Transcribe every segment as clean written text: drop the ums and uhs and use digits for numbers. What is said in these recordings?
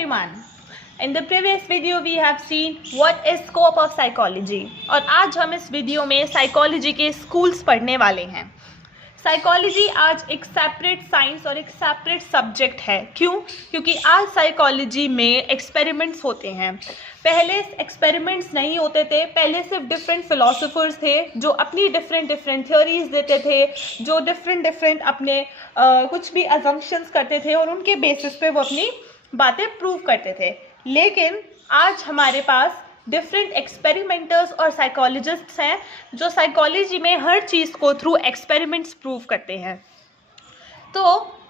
everyone. In the previous video we have seen what is scope of psychology और आज हम इस video में साइकोलॉजी के स्कूल्स पढ़ने वाले हैं। साइकोलॉजी आज एक सेपरेट साइंस और एक सेपरेट सब्जेक्ट है। क्यों? क्योंकि आज साइकोलॉजी में एक्सपेरिमेंट्स होते हैं। पहले एक्सपेरिमेंट्स नहीं होते थे, पहले सिर्फ डिफरेंट फिलोसोफर्स थे जो अपनी डिफरेंट थ्योरीज देते थे, जो डिफरेंट अपने कुछ भी अजम्पशंस करते थे और उनके बेसिस पे वो अपनी बातें प्रूव करते थे। लेकिन आज हमारे पास डिफरेंट एक्सपेरिमेंटर्स और साइकोलॉजिस्ट्स हैं जो साइकोलॉजी में हर चीज़ को थ्रू एक्सपेरिमेंट्स प्रूव करते हैं। तो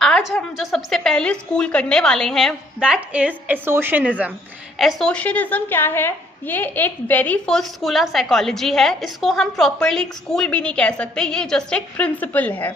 आज हम जो सबसे पहले स्कूल करने वाले हैं दैट इज़ एसोशियनिज्म। एसोशियनिज्म क्या है? ये एक very first school of psychology है। इसको हम प्रॉपरली स्कूल भी नहीं कह सकते, ये जस्ट एक प्रिंसिपल है।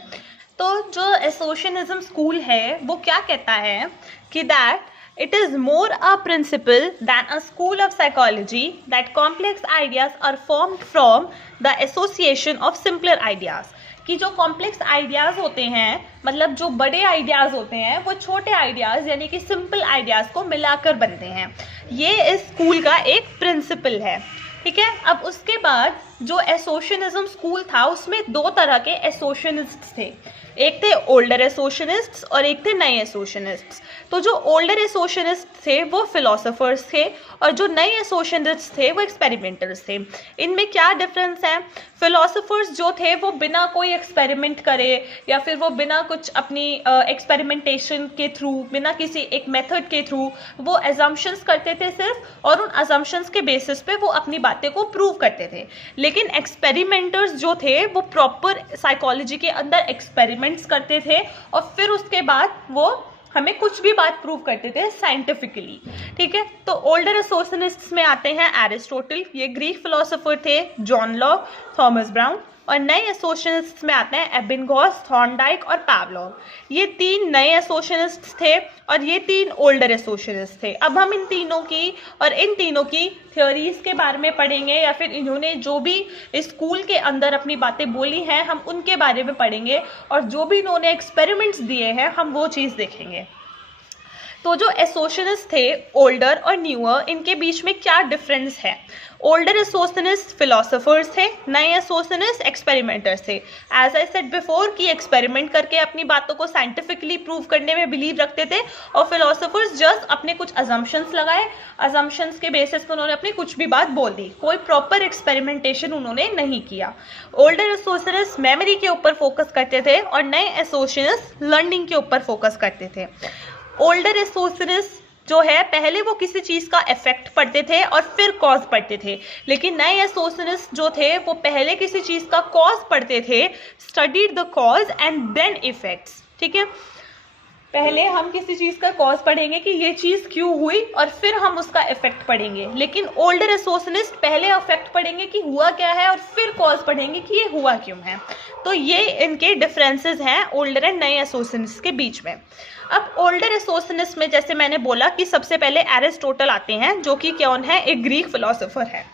तो जो एसोशियनिज्म स्कूल है वो क्या कहता है कि that it is more a principle than a school of psychology that complex ideas are formed from the association of simpler ideas। कि जो कॉम्प्लेक्स आइडियाज़ होते हैं, मतलब जो बड़े आइडियाज़ होते हैं, वो छोटे आइडियाज़ यानी कि सिंपल आइडियाज़ को मिलाकर बनते हैं। ये इस स्कूल का एक प्रिंसिपल है, ठीक है। अब उसके बाद जो एसोशियनिज्म स्कूल था उसमें दो तरह के एसोशियनिस्ट्स थे, एक थे ओल्डर एसोशियनिस्ट्स और एक थे नए एसोशियनिस्ट्स। तो जो ओल्डर एसोशियनिस्ट थे वो फिलोसोफर्स थे और जो नए एसोशियनिस्ट्स थे वो एक्सपेरिमेंटर्स थे। इनमें क्या डिफरेंस है? फिलोसोफर्स जो थे वो बिना कोई एक्सपेरिमेंट करे या फिर वो बिना कुछ अपनी एक्सपेरिमेंटेशन के थ्रू, बिना किसी एक मेथड के थ्रू वो एजम्पशंस करते थे सिर्फ, और उन एजम्पशंस के बेसिस पे वो अपनी बातें को प्रूव करते थे। लेकिन एक्सपेरिमेंटर्स जो थे वो प्रॉपर साइकोलॉजी के अंदर एक्सपेरिमेंट्स करते थे और फिर उसके बाद वो हमें कुछ भी बात प्रूव करते थे साइंटिफिकली, ठीक है। तो ओल्डर एसोशियनिस्ट्स में आते हैं एरिस्टोटल, ये ग्रीक फिलोसोफर थे, जॉन लॉक, थॉमस ब्राउन। और नए एसोशियनिस्ट्स में आते हैं एबिंगहॉस, थॉर्नडाइक और पावलोव। ये तीन नए एसोशियनिस्ट्स थे और ये तीन ओल्डर एसोशियनिस्ट थे। अब हम इन तीनों की थ्योरीज के बारे में पढ़ेंगे या फिर इन्होंने जो भी स्कूल के अंदर अपनी बातें बोली हैं हम उनके बारे में पढ़ेंगे, और जो भी इन्होंने एक्सपेरिमेंट्स दिए हैं हम वो चीज़ देखेंगे। तो जो एसोशियनिस्ट थे ओल्डर और न्यूअर, इनके बीच में क्या डिफरेंस है? ओल्डर एसोशियनिस्ट फिलोसोफर्स थे, नए एसोशियनिस्ट एक्सपेरिमेंटर्स थे। एज आई सेड बिफोर कि एक्सपेरिमेंट करके अपनी बातों को साइंटिफिकली प्रूव करने में बिलीव रखते थे, और फिलोसोफर्स जस्ट अपने कुछ अजम्पशंस लगाए, अजम्पशंस के बेसिस पर उन्होंने अपनी कुछ भी बात बोल दी, कोई प्रॉपर एक्सपेरिमेंटेशन उन्होंने नहीं किया। ओल्डर एसोशियनिस्ट मेमोरी के ऊपर फोकस करते थे और नए एसोशियनिस्ट लर्निंग के ऊपर फोकस करते थे। ओल्डर एसोशियनिस्ट जो है पहले वो किसी चीज़ का इफेक्ट पढ़ते थे और फिर कॉज पढ़ते थे, लेकिन नए एसोशियनिस्ट जो थे वो पहले किसी चीज़ का कॉज पढ़ते थे, studied the cause and then effects, ठीक है। पहले हम किसी चीज़ का कॉज पढ़ेंगे कि ये चीज़ क्यों हुई और फिर हम उसका इफेक्ट पढ़ेंगे, लेकिन ओल्डर एसोशियनिस्ट पहले इफेक्ट पढ़ेंगे कि हुआ क्या है और फिर कॉज पढ़ेंगे कि ये हुआ क्यों है। तो ये इनके डिफरेंसेस हैं ओल्डर एंड नए एसोशियनिस्ट के बीच में। अब ओल्डर एसोशियनिस्ट में जैसे मैंने बोला कि सबसे पहले एरिस्टोटल आते हैं जो कि कौन है? एक ग्रीक फिलोसोफर है।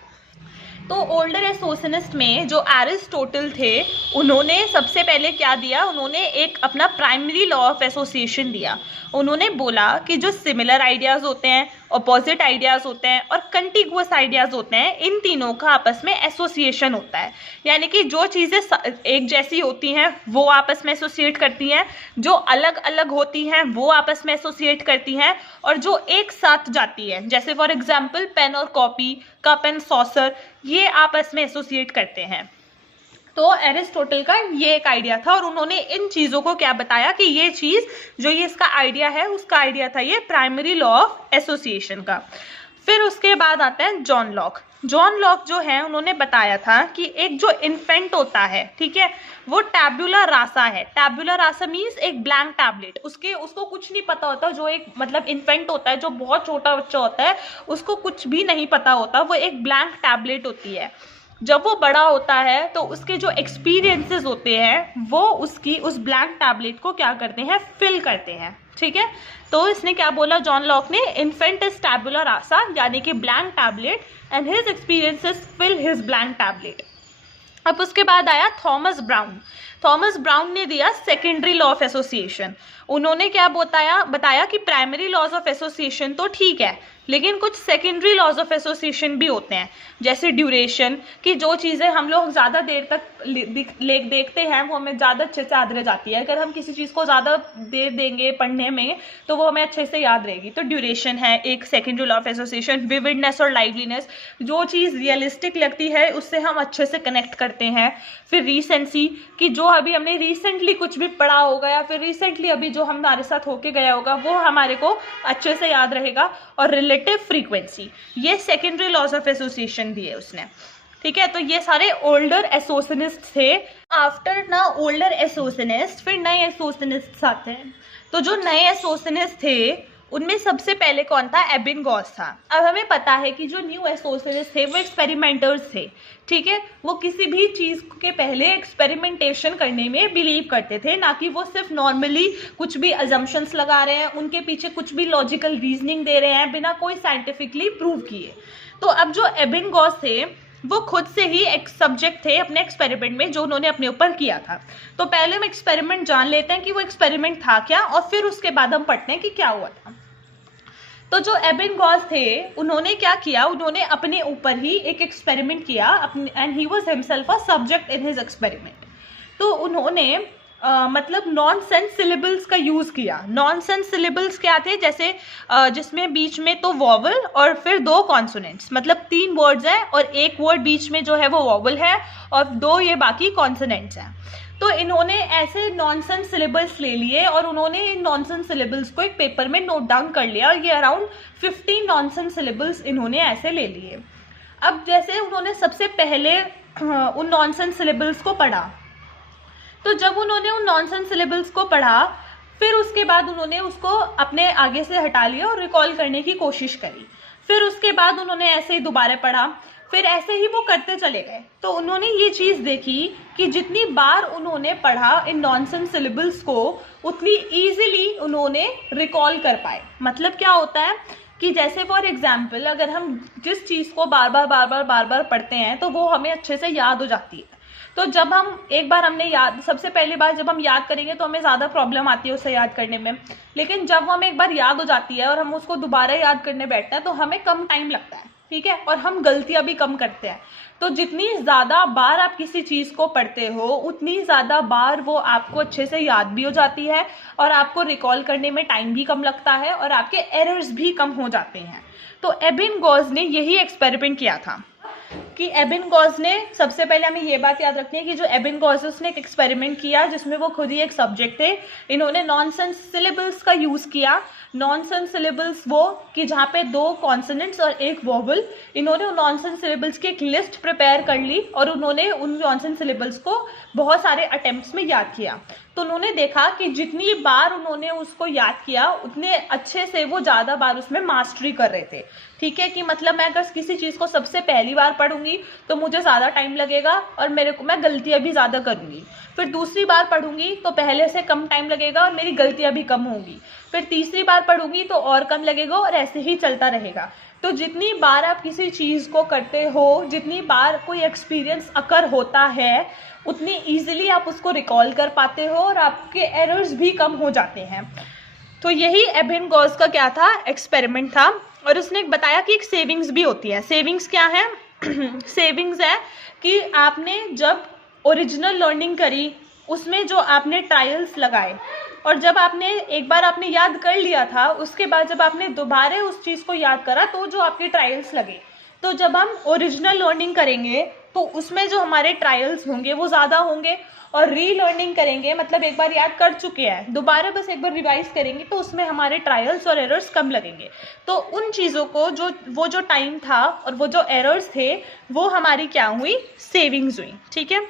तो ओल्डर एसोशियनिस्ट में जो एरिस्टोटल थे उन्होंने सबसे पहले क्या दिया? उन्होंने एक अपना प्राइमरी लॉ ऑफ एसोसिएशन दिया। उन्होंने बोला कि जो सिमिलर आइडियाज़ होते हैं, अपोजिट आइडियाज़ होते हैं और कंटिगुअस आइडियाज़ होते हैं, इन तीनों का आपस में एसोसिएशन होता है। यानी कि जो चीज़ें एक जैसी होती हैं वो आपस में एसोसिएट करती हैं, जो अलग अलग होती हैं वो आपस में एसोसिएट करती हैं, और जो एक साथ जाती है जैसे फॉर एग्जाम्पल पेन और कॉपी, कप एंड सॉसर, ये आपस में एसोसिएट करते हैं। तो एरिस्टोटल का ये एक आइडिया था और उन्होंने इन चीज़ों को क्या बताया कि ये चीज़ जो ये इसका आइडिया है उसका आइडिया था ये प्राइमरी लॉ ऑफ एसोसिएशन का। फिर उसके बाद आता है जॉन लॉक। जॉन लॉक जो है उन्होंने बताया था कि एक जो इन्फेंट होता है, ठीक है, वो tabula rasa है। tabula rasa मीन्स एक ब्लैंक टैबलेट, उसको कुछ नहीं पता होता। जो एक मतलब इन्फेंट होता है, जो बहुत छोटा बच्चा होता है, उसको कुछ भी नहीं पता होता, वो एक ब्लैंक टैबलेट होती है। जब वो बड़ा होता है तो उसके जो एक्सपीरियंसेस होते हैं वो उस ब्लैंक टैबलेट को क्या करते हैं? फिल करते हैं, ठीक है। तो इसने क्या बोला जॉन लॉक ने? इन्फेंट इज tabula rasa यानी कि blank tablet and his experiences fill his blank tablet. अब उसके बाद आया थॉमस ब्राउन। थॉमस ब्राउन ने दिया सेकेंडरी लॉ ऑफ एसोसिएशन। उन्होंने क्या बताया कि प्राइमरी लॉज ऑफ एसोसिएशन तो ठीक है, लेकिन कुछ सेकेंडरी लॉज ऑफ एसोसिएशन भी होते हैं, जैसे ड्यूरेशन, कि जो चीज़ें हम लोग ज़्यादा देर तक देखते हैं वो हमें ज़्यादा अच्छे से याद रह जाती है। अगर हम किसी चीज़ को ज़्यादा देर देंगे पढ़ने में तो वो हमें अच्छे से याद रहेगी। तो ड्यूरेशन है एक secondary law of association. Vividness और लाइवलीनेस, जो चीज़ रियलिस्टिक लगती है उससे हम अच्छे से कनेक्ट करते हैं। फिर रीसेंसी, कि जो अभी हमने रिसेंटली कुछ भी पढ़ा होगा या फिर रिसेंटली अभी जो हमारे साथ होके गया होगा वो हमारे को अच्छे से याद रहेगा। और रिलेटिव फ्रीक्वेंसी, ये सेकेंडरी लॉज ऑफ एसोसिएशन दिए उसने, ठीक है। तो ये सारे ओल्डर एसोसिएशनिस्ट थे। आफ्टर ना ओल्डर एसोसिएशनिस्ट फिर नए एसोसिएशनिस्ट आते हैं। तो जो नए एसोसिएशनिस्ट थे उनमें सबसे पहले कौन था? एबिंगहॉस था। अब हमें पता है कि जो न्यू एसोसिएशनिस्ट थे वो एक्सपेरिमेंटर्स थे, ठीक है। वो किसी भी चीज़ के पहले एक्सपेरिमेंटेशन करने में बिलीव करते थे, ना कि वो सिर्फ नॉर्मली कुछ भी अजम्पशंस लगा रहे हैं, उनके पीछे कुछ भी लॉजिकल रीजनिंग दे रहे हैं बिना कोई साइंटिफिकली प्रूव किए। तो अब जो एबिंगहॉस थे वो खुद से ही एक सब्जेक्ट थे अपने एक्सपेरिमेंट में जो उन्होंने अपने ऊपर किया था। तो पहले हम एक्सपेरिमेंट जान लेते हैं कि वो एक्सपेरिमेंट था क्या, और फिर उसके बाद हम पढ़ते हैं कि क्या हुआ था। तो जो एबिंगहॉस थे उन्होंने क्या किया, उन्होंने अपने ऊपर ही एक एक्सपेरिमेंट किया and he was himself a subject in his experiment. तो उन्होंने मतलब नॉनसेंस सिलेबल्स का यूज़ किया। नॉनसेंस सिलेबल्स क्या थे? जैसे जिसमें बीच में तो वॉवल और फिर 2 कॉन्सोनेंट्स, मतलब 3 वर्ड्स हैं और एक वर्ड बीच में जो है वो वॉवल है और 2 ये बाकी कॉन्सोनेंट्स हैं। तो इन्होंने ऐसे नॉनसेंस सिलेबल्स ले लिए और उन्होंने इन नॉनसेंस सिलेबल्स को एक पेपर में नोट डाउन कर लिया, और ये अराउंड 15 नॉनसेंस सिलेबल्स इन्होंने ऐसे ले लिए। अब जैसे उन्होंने सबसे पहले उन नॉनसेंस सिलेबल्स को पढ़ा, तो जब उन्होंने उन नॉनसेंस सिलेबल्स को पढ़ा फिर उसके बाद उन्होंने उसको अपने आगे से हटा लिया और रिकॉल करने की कोशिश करी। फिर उसके बाद उन्होंने ऐसे ही दोबारा पढ़ा, फिर ऐसे ही वो करते चले गए। तो उन्होंने ये चीज़ देखी कि जितनी बार उन्होंने पढ़ा इन नॉनसेंस सिलेबल्स को उतनी ईजिली उन्होंने रिकॉल कर पाए। मतलब क्या होता है कि जैसे फॉर एग्जाम्पल अगर हम जिस चीज़ को बार बार पढ़ते हैं तो वो हमें अच्छे से याद हो जाती है। तो जब हम एक बार हमने याद, सबसे पहली बार जब हम याद करेंगे तो हमें ज़्यादा प्रॉब्लम आती है उसे याद करने में, लेकिन जब हमें एक बार याद हो जाती है और हम उसको दोबारा याद करने बैठते हैं तो हमें कम टाइम लगता है, ठीक है, और हम गलतियां भी कम करते हैं। तो जितनी ज़्यादा बार आप किसी चीज़ को पढ़ते हो उतनी ज़्यादा बार वो आपको अच्छे से याद भी हो जाती है और आपको रिकॉल करने में टाइम भी कम लगता है और आपके एरर्स भी कम हो जाते हैं। तो एबिंगहॉस ने यही एक्सपेरिमेंट किया था कि एबिंगहॉस ने, सबसे पहले हमें ये बात याद रखनी है कि जो एबिंगहॉस उसने एक एक्सपेरिमेंट किया जिसमें वो खुद ही एक सब्जेक्ट थे। इन्होंने नॉनसेंस सिलेबल्स का यूज़ किया। नॉनसेंस सिलेबल्स वो कि जहाँ पे 2 कॉन्सोनेंट्स और एक वॉवल, इन्होंने नॉनसेंस सिलेबल्स की एक लिस्ट प्रिपेयर कर ली और उन्होंने उन नॉनसेंस सिलेबल्स को बहुत सारे अटेम्प्ट्स में याद किया। तो उन्होंने देखा कि जितनी बार उन्होंने उसको याद किया उतने अच्छे से वो ज़्यादा बार उसमें मास्टरी कर रहे थे, ठीक है। कि मतलब मैं अगर किसी चीज़ को सबसे पहली बार पढ़ूंगी तो मुझे ज़्यादा टाइम लगेगा और मैं गलतियाँ भी ज़्यादा करूँगी। फिर दूसरी बार पढ़ूंगी तो पहले से कम टाइम लगेगा और मेरी गलतियाँ भी कम होंगी। फिर तीसरी बार पढ़ूंगी तो और कम लगेगा और ऐसे ही चलता रहेगा। तो जितनी बार आप किसी चीज़ को करते हो, जितनी बार कोई एक्सपीरियंस अकर होता है, उतनी ईजिली आप उसको रिकॉल कर पाते हो और आपके एरर्स भी कम हो जाते हैं। तो यही एबिंगहॉस का क्या था, एक्सपेरिमेंट था। और उसने बताया कि एक सेविंग्स भी होती है। सेविंग्स क्या है? सेविंग्स है कि आपने जब ओरिजिनल लर्निंग करी उसमें जो आपने ट्रायल्स लगाए और जब आपने एक बार आपने याद कर लिया था उसके बाद जब आपने दोबारा उस चीज़ को याद करा तो जो आपके ट्रायल्स लगे, तो जब हम ओरिजिनल लर्निंग करेंगे तो उसमें जो हमारे ट्रायल्स होंगे वो ज़्यादा होंगे, और री लर्निंग करेंगे मतलब एक बार याद कर चुके हैं दोबारा बस एक बार रिवाइज करेंगे तो उसमें हमारे ट्रायल्स और एरर्स कम लगेंगे। तो उन चीज़ों को जो टाइम था और वो जो एरर्स थे वो हमारी क्या हुई, सेविंग्स हुई, ठीक है।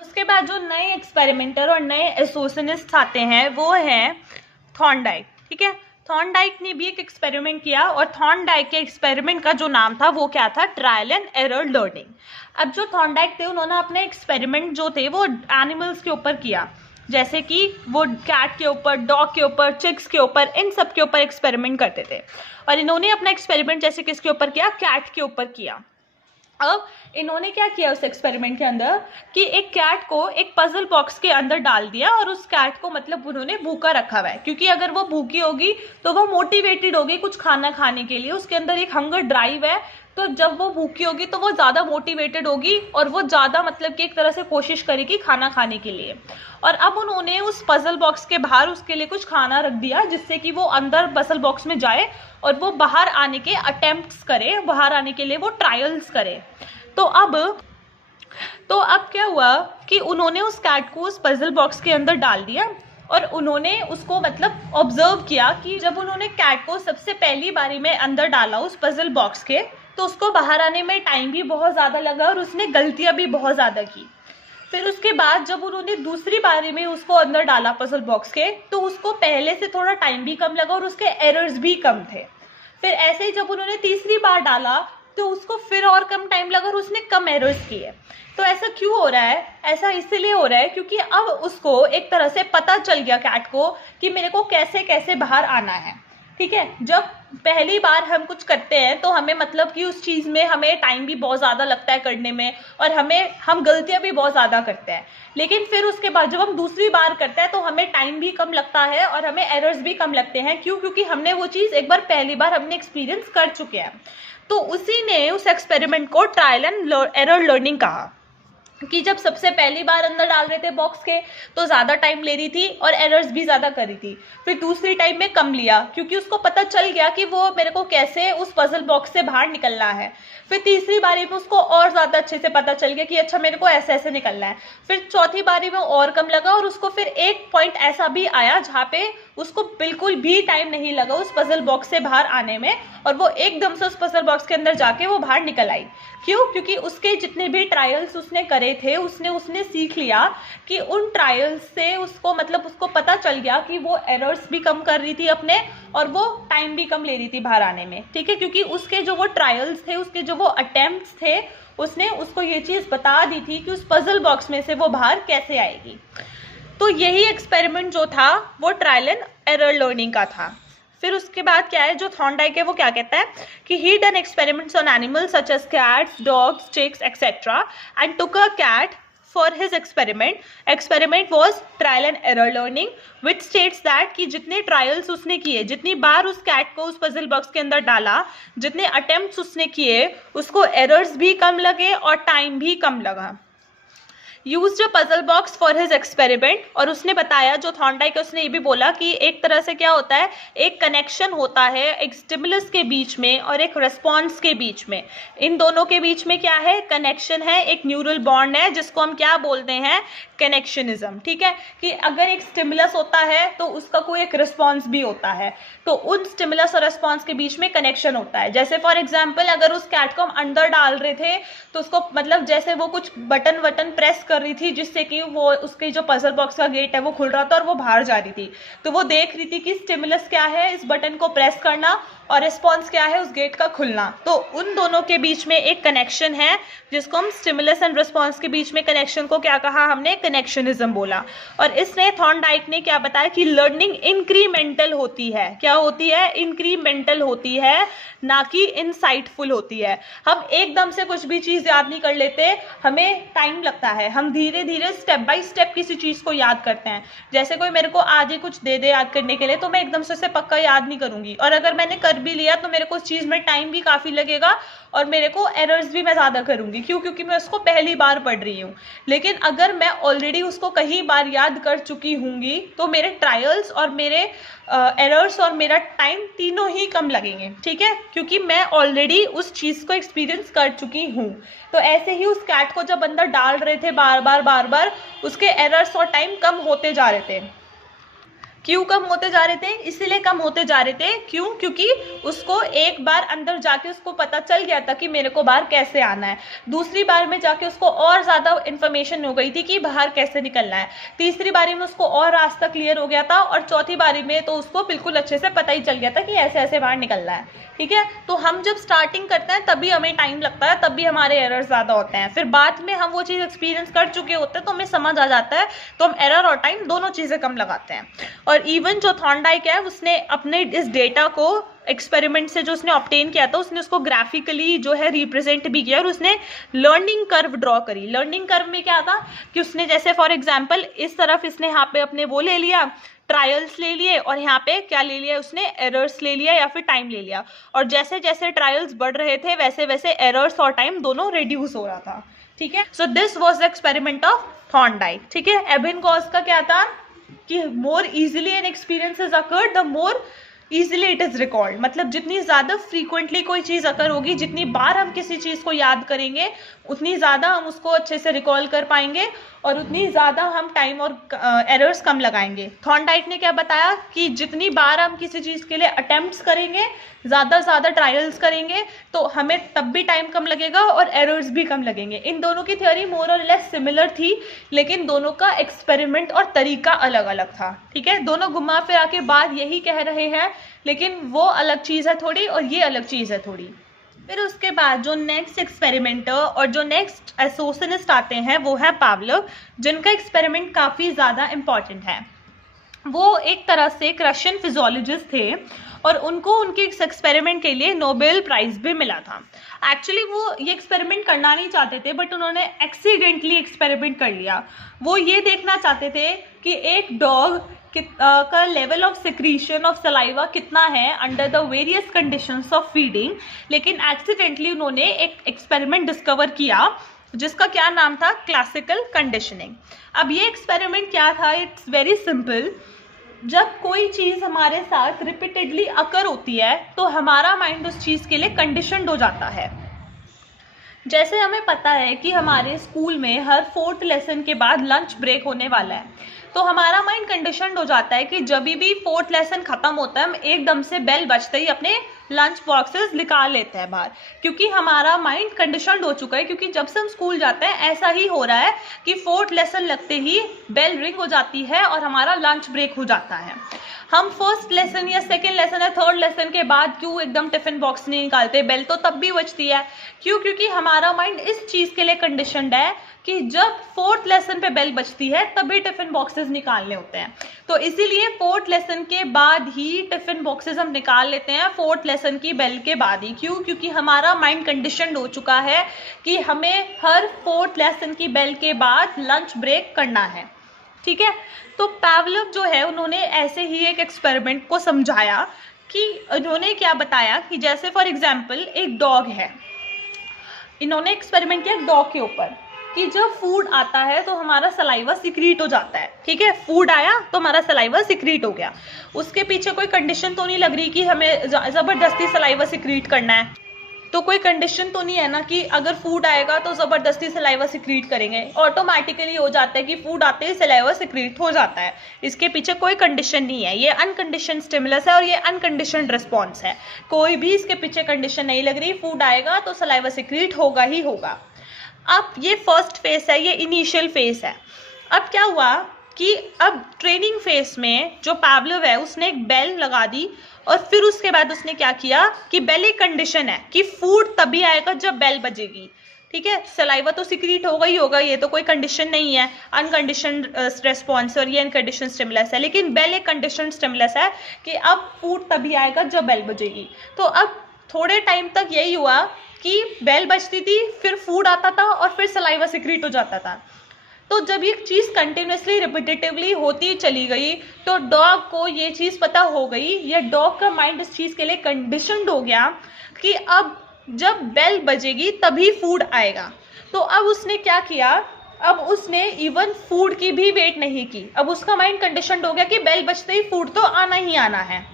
उसके बाद जो नए एक्सपेरिमेंटर और नए एसोसिएशनिस्ट आते हैं वो हैं थॉर्नडाइक, ठीक है। थॉर्नडाइक ने भी एक एक्सपेरिमेंट किया और थॉर्नडाइक के एक्सपेरिमेंट का जो नाम था वो क्या था, ट्रायल एंड एरर लर्निंग। अब जो थॉर्नडाइक थे उन्होंने अपने एक्सपेरिमेंट जो थे वो एनिमल्स के ऊपर किया, जैसे कि वो कैट के ऊपर, डॉग के ऊपर, चिक्स के ऊपर, इन सब के ऊपर एक्सपेरिमेंट करते थे। और इन्होंने अपना एक्सपेरिमेंट जैसे किसके ऊपर किया, कैट के ऊपर किया। अब इन्होंने क्या किया उस एक्सपेरिमेंट के अंदर कि एक कैट को एक पजल बॉक्स के अंदर डाल दिया और उस कैट को मतलब उन्होंने भूखा रखा हुआ है, क्योंकि अगर वो भूखी होगी तो वो मोटिवेटेड होगी कुछ खाना खाने के लिए, उसके अंदर एक हंगर ड्राइव है। तो जब वो भूखी होगी तो वो ज़्यादा मोटिवेटेड होगी और वो ज़्यादा मतलब कि एक तरह से कोशिश करेगी खाना खाने के लिए। और अब उन्होंने उस पजल बॉक्स के बाहर उसके लिए कुछ खाना रख दिया जिससे कि वो अंदर पजल बॉक्स में जाए और वो बाहर आने के अटेम्प्ट्स करे, बाहर आने के लिए वो ट्रायल्स करे। तो अब क्या हुआ कि उन्होंने उस कैट को उस पजल बॉक्स के अंदर डाल दिया और उन्होंने उसको मतलब ऑब्जर्व किया कि जब उन्होंने कैट को सबसे पहली बारी में अंदर डाला उस पजल बॉक्स के, तो उसको बाहर आने में टाइम भी बहुत ज़्यादा लगा और उसने गलतियाँ भी बहुत ज़्यादा की। फिर उसके बाद जब उन्होंने दूसरी बारी में उसको अंदर डाला पजल बॉक्स के, तो उसको पहले से थोड़ा टाइम भी कम लगा और उसके एरर्स भी कम थे। फिर ऐसे ही जब उन्होंने तीसरी बार डाला तो उसको फिर और कम टाइम लगा और उसने कम एरर्स किए। तो ऐसा क्यों हो रहा है? ऐसा इसलिए हो रहा है क्योंकि अब उसको एक तरह से पता चल गया कैट को कि मेरे को कैसे कैसे बाहर आना है। ठीक है, जब पहली बार हम कुछ करते हैं तो हमें मतलब कि उस चीज़ में हमें टाइम भी बहुत ज़्यादा लगता है करने में और हम गलतियां भी बहुत ज़्यादा करते हैं। लेकिन फिर उसके बाद जब हम दूसरी बार करते हैं तो हमें टाइम भी कम लगता है और हमें एरर्स भी कम लगते हैं। क्यों? क्योंकि हमने वो चीज़ एक बार पहली बार हमने एक्सपीरियंस कर चुके हैं। तो उसी ने उस एक्सपेरिमेंट को ट्रायल एंड एरर लर्निंग कहा कि जब सबसे पहली बार अंदर डाल रहे थे बॉक्स के तो ज़्यादा टाइम ले रही थी और एरर्स भी ज़्यादा कर रही थी। फिर दूसरी टाइम में कम लिया क्योंकि उसको पता चल गया कि वो मेरे को कैसे उस पजल बॉक्स से बाहर निकलना है। फिर तीसरी बारी में उसको और ज़्यादा अच्छे से पता चल गया कि अच्छा मेरे को ऐसे ऐसे निकलना है। फिर चौथी बारी में और कम लगा और उसको फिर एक पॉइंट ऐसा भी आया जहाँ पे उसको बिल्कुल भी टाइम नहीं लगा उस पजल बॉक्स से बाहर आने में और वो एकदम से उस पजल बॉक्स के अंदर जाके वो बाहर निकल आई। क्यों? क्योंकि उसके जितने भी ट्रायल्स उसने करे थे उसने सीख लिया कि उन ट्रायल्स से उसको मतलब उसको पता चल गया कि वो एरर्स भी कम कर रही थी अपने और वो टाइम भी कम ले रही थी बाहर आने में। ठीक है, क्योंकि उसके जो वो ट्रायल्स थे, उसके जो वो अटेम्प्ट्स थे, उसने उसको ये चीज़ बता दी थी कि उस पजल बॉक्स में से वो बाहर कैसे आएगी। तो यही एक्सपेरिमेंट जो था वो ट्रायल एंड एरर लर्निंग का था। फिर उसके बाद क्या है, जो थॉर्नडाइक है वो क्या कहता है कि he done experiments on animals such as cats, dogs, chicks etcetera and took a cat for his experiment was trial and error learning which states that कि जितने ट्रायल्स उसने किए, जितनी बार उस कैट को उस पजल बॉक्स के अंदर डाला, जितने अटेम्प्ट्स उसने किए, उसको एरर्स भी कम लगे और टाइम भी कम लगा। Used a puzzle box for his experiment, और उसने बताया, जो थॉर्नडाइक है उसने ये भी बोला कि एक तरह से क्या होता है, एक कनेक्शन होता है एक स्टिमुलस के बीच में और एक रिस्पॉन्स के बीच में। इन दोनों के बीच में क्या है, कनेक्शन है, एक न्यूरल बॉन्ड है जिसको हम क्या बोलते हैं, कनेक्शनिज्म। ठीक है, कि अगर एक स्टिमुलस होता है तो उसका कोई एक रिस्पॉन्स भी होता है, तो उन स्टिमुलस और रिस्पॉन्स के बीच में कनेक्शन होता है। जैसे फॉर एग्जाम्पल अगर उस कैट को हम अंदर डाल रहे थे तो उसको मतलब जैसे वो कुछ बटन प्रेस कर रही थी जिससे कि वो उसके जो पजल बॉक्स का गेट है वो खुल रहा था और वो बाहर जा रही थी, तो वो देख रही थी कि स्टिमुलस क्या है, इस बटन को प्रेस करना, और रिस्पॉन्स क्या है, उस गेट का खुलना। तो उन दोनों के बीच में एक कनेक्शन है जिसको हम स्टिमुलस एंड रिस्पॉन्स के बीच में कनेक्शन को क्या कहा हमने, कनेक्शनिज्म बोला। और इसने थॉर्नडाइक ने क्या बताया कि लर्निंग इंक्रीमेंटल होती है। क्या होती है, इंक्रीमेंटल होती है, ना कि इनसाइटफुल होती है। हम एकदम से कुछ भी चीज़ याद नहीं कर लेते, हमें टाइम लगता है, हम धीरे धीरे स्टेप बाय स्टेप किसी चीज़ को याद करते हैं। जैसे कोई मेरे को आज ही कुछ दे दे याद करने के लिए तो मैं एकदम से उसे पक्का याद नहीं करूँगी, और अगर मैंने कर भी लिया तो मेरे को उस चीज़ में टाइम भी काफ़ी लगेगा और मेरे को एरर्स भी मैं ज़्यादा करूँगी। क्यों? क्योंकि मैं उसको पहली बार पढ़ रही हूँ। लेकिन अगर मैं ऑलरेडी उसको कई बार याद कर चुकी हूँगी तो मेरे ट्रायल्स और मेरे एरर्स और मेरा टाइम तीनों ही कम लगेंगे। ठीक है, क्योंकि मैं ऑलरेडी उस चीज़ को एक्सपीरियंस कर चुकी हूँ। तो ऐसे ही उस कैट को जब अंदर डाल रहे थे बार बार उसके एरर्स और टाइम कम होते जा रहे थे। क्यों कम होते जा रहे थे? इसलिए कम होते जा रहे थे, क्यों? क्योंकि उसको एक बार अंदर जाके उसको पता चल गया था कि मेरे को बाहर कैसे आना है। दूसरी बार में जाके उसको और ज़्यादा इन्फॉर्मेशन हो गई थी कि बाहर कैसे निकलना है। तीसरी बारी में उसको और रास्ता क्लियर हो गया था, और चौथी बारी में तो उसको बिल्कुल अच्छे से पता ही चल गया था कि ऐसे ऐसे बाहर निकलना है। ठीक है, तो हम जब स्टार्टिंग करते हैं तभी हमें टाइम लगता है, तभी हमारे एरर ज़्यादा होते हैं। फिर बाद में हम वो चीज़ एक्सपीरियंस कर चुके होते हैं तो हमें समझ आ जाता है, तो हम एरर और टाइम दोनों चीज़ें कम लगाते हैं। और इवन जो थॉर्नडाइक है उसने अपने इस डेटा को एक्सपेरिमेंट से जो उसने ऑब्टेन किया था उसने उसको ग्राफिकली जो है रिप्रेजेंट भी किया और उसने लर्निंग कर्व ड्रॉ करी। लर्निंग कर्व में क्या था कि उसने जैसे फॉर एग्जांपल इस तरफ इसने यहाँ पे अपने वो ले लिया, ट्रायल्स ले लिए, और यहाँ पे क्या ले लिया उसने, एरर्स ले लिया या फिर टाइम ले लिया, और जैसे जैसे ट्रायल्स बढ़ रहे थे वैसे वैसे एरर्स और टाइम दोनों रिड्यूस हो रहा था। ठीक है, so this was the experiment of Thorndike. ठीक है, एबिंगहॉस का क्या था कि more easily an experience is occurred the more easily it is record, मतलब जितनी ज्यादा फ्रीक्वेंटली कोई चीज अकर होगी, जितनी बार हम किसी चीज को याद करेंगे उतनी ज्यादा हम उसको अच्छे से रिकॉल कर पाएंगे और उतनी ज्यादा हम टाइम और एरर्स कम लगाएंगे। थॉर्नडाइक ने क्या बताया कि जितनी बार हम किसी चीज के लिए अटेम्प्ट्स करेंगे, ज्यादा ट्रायल्स करेंगे, तो हमें तब भी टाइम कम लगेगा और एरर्स भी कम लगेंगे। इन दोनों की थ्योरी मोर और लेस सिमिलर थी, लेकिन दोनों का एक्सपेरिमेंट और तरीका अलग अलग था। ठीक है, दोनों घुमा फिरा के बात यही कह रहे हैं, लेकिन वो अलग चीज है थोड़ी और ये अलग चीज है थोड़ी। फिर उसके बाद जो नेक्स्ट एक्सपेरिमेंटर और जो नेक्स्ट एसोसियनिस्ट आते हैं वो है पावलोव, जिनका एक्सपेरिमेंट काफ़ी ज़्यादा इम्पॉर्टेंट है। वो एक तरह से एक रशियन फिजियोलॉजिस्ट थे और उनको उनके इस एक्सपेरिमेंट के लिए नोबेल प्राइज भी मिला था। एक्चुअली वो ये एक्सपेरिमेंट करना नहीं चाहते थे, बट उन्होंने एक्सीडेंटली एक्सपेरिमेंट कर लिया। वो ये देखना चाहते थे कि एक डॉग का level of secretion of saliva कितना है under the various conditions of feeding, लेकिन एक्सीडेंटली उन्होंने एक एक्सपेरिमेंट डिस्कवर किया जिसका क्या नाम था, क्लासिकल कंडीशनिंग। अब ये एक्सपेरिमेंट क्या था, इट्स वेरी सिंपल। जब कोई चीज़ हमारे साथ रिपीटेडली अकर होती है तो हमारा माइंड उस चीज़ के लिए कंडीशनड हो जाता है। जैसे हमें पता है कि हमारे स्कूल में हर 4th लेसन के बाद लंच ब्रेक होने वाला है, तो हमारा माइंड कंडीशनड हो जाता है कि जब भी 4th लेसन खत्म होता है हम एकदम से बेल बजते ही अपने लंच बॉक्सेस निकाल लेते हैं बाहर, क्योंकि हमारा माइंड कंडीशनड हो चुका है। क्योंकि जब से हम स्कूल जाते हैं ऐसा ही हो रहा है कि 4th लेसन लगते ही बेल रिंग हो जाती है और हमारा लंच ब्रेक हो जाता है। हम 1st लेसन या 2nd लेसन या 3rd लेसन के बाद क्यों एकदम टिफिन बॉक्स नहीं निकालते, बेल तो तब भी बजती है। क्यों? क्योंकि हमारा माइंड इस चीज के लिए कंडीशनड है कि जब 4th लेसन पे बेल बजती है तभी टिफिन बॉक्सेस निकालने होते हैं। तो इसीलिए 4th लेसन के बाद ही टिफिन बॉक्सेस हम निकाल लेते हैं, 4th लेसन की बेल के बाद ही। क्यों? क्योंकि हमारा माइंड कंडीशनड हो चुका है कि हमें हर 4th लेसन की बेल के बाद लंच ब्रेक करना है। ठीक है, तो पावलोव जो है उन्होंने ऐसे ही एक एक्सपेरिमेंट को समझाया कि उन्होंने क्या बताया कि जैसे फॉर एग्जाम्पल एक डॉग है, इन्होंने एक्सपेरिमेंट किया डॉग के ऊपर कि जब फूड आता है तो हमारा सलाइवा सिक्रीट हो जाता है। ठीक है, फूड आया तो हमारा सलाइवा सिक्रीट हो गया। उसके पीछे कोई कंडीशन तो नहीं लग रही कि हमें जबरदस्ती सलाइवा सिक्रीट करना है, तो कोई कंडीशन तो नहीं है ना कि अगर फूड आएगा तो जबरदस्ती सलाइवा सिक्रीट करेंगे। ऑटोमेटिकली हो जाता है कि फूड आते ही सलाइवा सिक्रीट हो जाता है, इसके पीछे कोई कंडीशन नहीं है। ये अनकंडीशन स्टिमुलस है और ये अनकंडीशनड रिस्पॉन्स है, कोई भी इसके पीछे कंडीशन नहीं लग रही। फूड आएगा तो सलाइवा सिक्रीट होगा ही होगा। अब ये फर्स्ट फेस है, ये इनिशियल फेस है। अब क्या हुआ कि अब ट्रेनिंग फेस में जो पावलोव है उसने एक बेल लगा दी और फिर उसके बाद उसने क्या किया कि बेल एक कंडीशन है कि फूड तभी आएगा जब बेल बजेगी। ठीक है, सलाइवा तो सिक्रीट होगा ही होगा, ये तो कोई कंडीशन नहीं है, अनकंडीशन रेस्पॉन्स और ये अनकंडीशन स्टिमुलस है। लेकिन बेल एक कंडीशन स्टिमुलस है कि अब फूड तभी आएगा जब बेल बजेगी। तो अब थोड़े टाइम तक यही हुआ कि बेल बजती थी, फिर फूड आता था और फिर सलाइवा सिक्रीट हो जाता था। तो जब ये चीज़ कंटिन्यूसली रिपीटेटिवली होती चली गई तो डॉग को ये चीज़ पता हो गई, ये डॉग का माइंड इस चीज़ के लिए कंडीशनड हो गया कि अब जब बेल बजेगी तभी फूड आएगा। तो अब उसने क्या किया, अब उसने इवन फूड की भी वेट नहीं की। अब उसका माइंड कंडीशनड हो गया कि बेल बजते ही फूड तो आना ही आना है।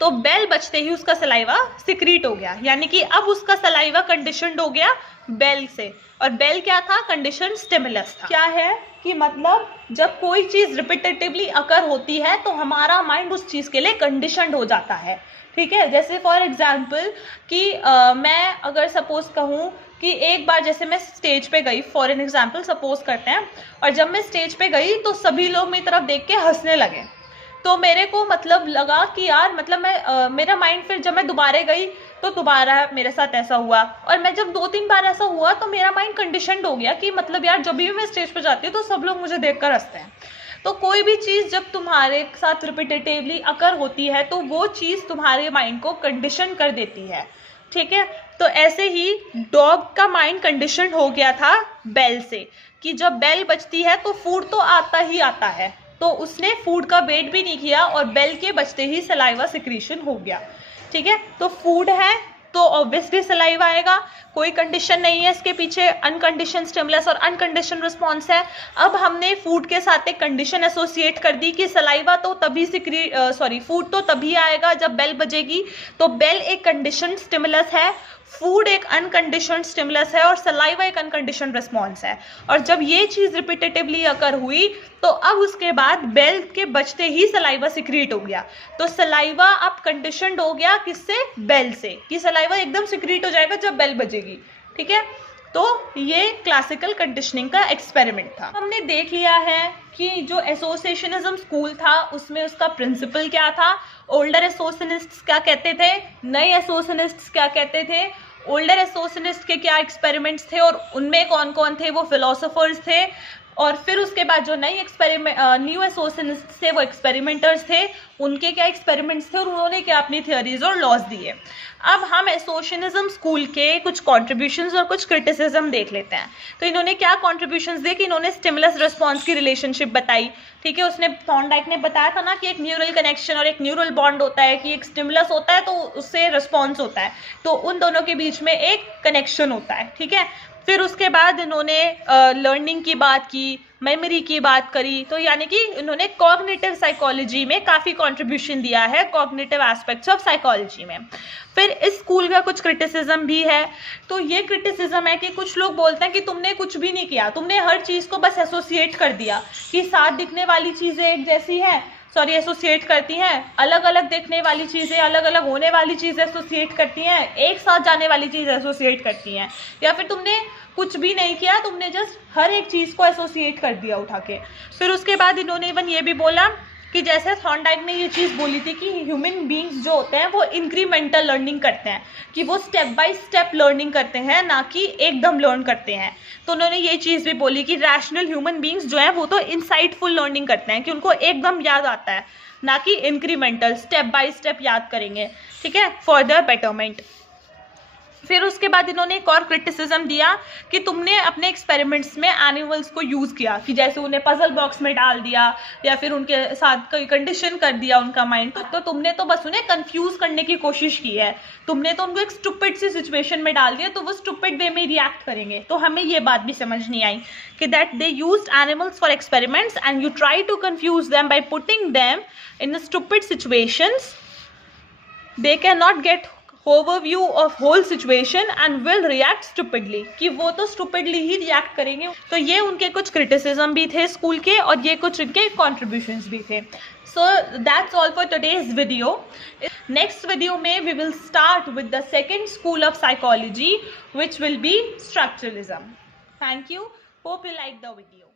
तो बेल बजते ही उसका सलाइवा सिक्रीट हो गया, यानी कि अब उसका सलाइवा कंडीशनड हो गया बेल से। और बेल क्या था, कंडीशन स्टिमुलस था। क्या है कि मतलब जब कोई चीज रिपीटेटिवली अकर होती है तो हमारा माइंड उस चीज के लिए कंडीशनड हो जाता है। ठीक है, जैसे फॉर एग्जाम्पल कि मैं अगर सपोज कहूँ कि एक बार जैसे मैं स्टेज पे गई, फॉर एन एग्जाम्पल सपोज करते हैं, और जब मैं स्टेज पे गई तो सभी लोग मेरी तरफ देख के हंसने लगे, तो मेरे को मतलब लगा कि यार मतलब मैं मेरा माइंड फिर जब मैं दोबारा गई तो दोबारा मेरे साथ ऐसा हुआ, और मैं जब 2-3 बार ऐसा हुआ तो मेरा माइंड कंडीशनड हो गया कि मतलब यार जब भी मैं स्टेज पर जाती हूँ तो सब लोग मुझे देखकर हंसते हैं। तो कोई भी चीज़ जब तुम्हारे साथ रिपीटेटिवली अकर होती है तो वो चीज़ तुम्हारे माइंड को कंडीशन कर देती है, ठीक है। तो ऐसे ही डॉग का माइंड कंडीशन हो गया था बेल से, कि जब बेल बजती है तो फूड तो आता ही आता है, तो उसने फूड का वेट भी नहीं किया और बेल के बजते ही सलाइवा सिक्रीशन हो गया, ठीक है। तो फूड है तो ऑब्वियसली सलाइवा आएगा, कोई कंडीशन नहीं है इसके पीछे, अनकंडीशन स्टिमुलस और अनकंडीशन रिस्पॉन्स है। अब हमने फूड के साथ एक कंडीशन एसोसिएट कर दी कि सलाइवा तो तभी फूड तो तभी आएगा जब बेल बजेगी। तो बेल एक कंडीशन स्टिमुलस है, फूड एक अनकंडीशनड स्टिमुलस है और सलाइवा एक अनकंडीशनड रिस्पॉन्स है। और जब ये चीज़ रिपीटेटिवली अकर हुई तो अब उसके बाद बेल के बजते ही सलाइवा सिक्रीट हो गया। तो सलाइवा अब कंडीशनड हो गया किससे? बेल से, कि सलाइवा एकदम सिक्रीट हो जाएगा जब बेल बजेगी, ठीक है। तो ये क्लासिकल कंडीशनिंग का एक्सपेरिमेंट था। हमने देख लिया है कि जो एसोसिएशनिज्म स्कूल था उसमें उसका प्रिंसिपल क्या था, ओल्डर एसोसिएशनिस्ट्स क्या कहते थे, नए एसोसिएशनिस्ट्स क्या कहते थे, ओल्डर एसोसिएशनिस्ट के क्या एक्सपेरिमेंट्स थे और उनमें कौन कौन थे, वो फिलोसोफर्स थे। और फिर उसके बाद जो न्यू एसोसिएशनिस्ट थे वो एक्सपेरिमेंटर्स थे, उनके क्या एक्सपेरिमेंट्स थे और उन्होंने क्या अपनी थियोरीज और लॉज दिए। अब हम एसोसिएशनिज्म स्कूल के कुछ कॉन्ट्रीब्यूशंस और कुछ क्रिटिसिज्म देख लेते हैं। तो इन्होंने क्या कॉन्ट्रीब्यूशंस दिए कि इन्होंने स्टिमुलस रिस्पॉन्स की रिलेशनशिप बताई, ठीक है। उसने थॉर्नडाइक ने बताया था ना कि एक न्यूरल कनेक्शन और एक न्यूरल बॉन्ड होता है, कि एक स्टिमुलस होता है तो उससे रिस्पॉन्स होता है, तो उन दोनों के बीच में एक कनेक्शन होता है, ठीक है। फिर उसके बाद इन्होंने लर्निंग की बात की, मेमोरी की बात करी, तो यानी कि इन्होंने कॉग्निटिव साइकोलॉजी में काफ़ी कंट्रीब्यूशन दिया है, कॉग्निटिव एस्पेक्ट्स ऑफ साइकोलॉजी में। फिर इस स्कूल का कुछ क्रिटिसिज्म भी है। तो ये क्रिटिसिज्म है कि कुछ लोग बोलते हैं कि तुमने कुछ भी नहीं किया, तुमने हर चीज़ को बस एसोसिएट कर दिया, कि साथ दिखने वाली चीज़ें एक जैसी हैं, एसोसिएट करती हैं, अलग अलग देखने वाली चीज़ें अलग अलग होने वाली चीज़ एसोसिएट करती हैं, एक साथ जाने वाली चीज़ एसोसिएट करती हैं, या फिर तुमने कुछ भी नहीं किया, तुमने जस्ट हर एक चीज़ को एसोसिएट कर दिया उठा के। फिर उसके बाद इन्होंने इवन ये भी बोला कि जैसे थॉर्नडाइक ने ये चीज़ बोली थी कि ह्यूमन बींग्स जो होते हैं वो इंक्रीमेंटल लर्निंग करते हैं, कि वो स्टेप बाय स्टेप लर्निंग करते हैं, ना कि एकदम लर्न करते हैं। तो उन्होंने ये चीज़ भी बोली कि रैशनल ह्यूमन बींग्स जो हैं वो तो इनसाइटफुल लर्निंग करते हैं, कि उनको एकदम याद आता है, ना कि इंक्रीमेंटल स्टेप बाय स्टेप याद करेंगे, ठीक है, फॉर द बेटरमेंट। फिर उसके बाद इन्होंने एक और क्रिटिसिज्म दिया कि तुमने अपने एक्सपेरिमेंट्स में एनिमल्स को यूज़ किया, कि जैसे उन्हें पजल बॉक्स में डाल दिया या फिर उनके साथ कोई कंडीशन कर दिया उनका माइंड, तो तुमने तो बस उन्हें कंफ्यूज करने की कोशिश की है, तुमने तो उनको एक स्टूपिड सी सिचुएशन में डाल दिया, तो वो स्टूपिड वे में रिएक्ट करेंगे। तो हमें ये बात भी समझ नहीं आई कि that they used animals for experiments and you try to confuse them by putting them in stupid situations, they can not get overview of whole situation and will react stupidly, कि वो तो stupidly ही react करेंगे। तो ये उनके कुछ criticism भी थे स्कूल के और ये कुछ उनके contributions भी थे। So that's all for today's video. Next video में we will start with the second school of psychology, which will be structuralism. Thank you. Hope you like the video.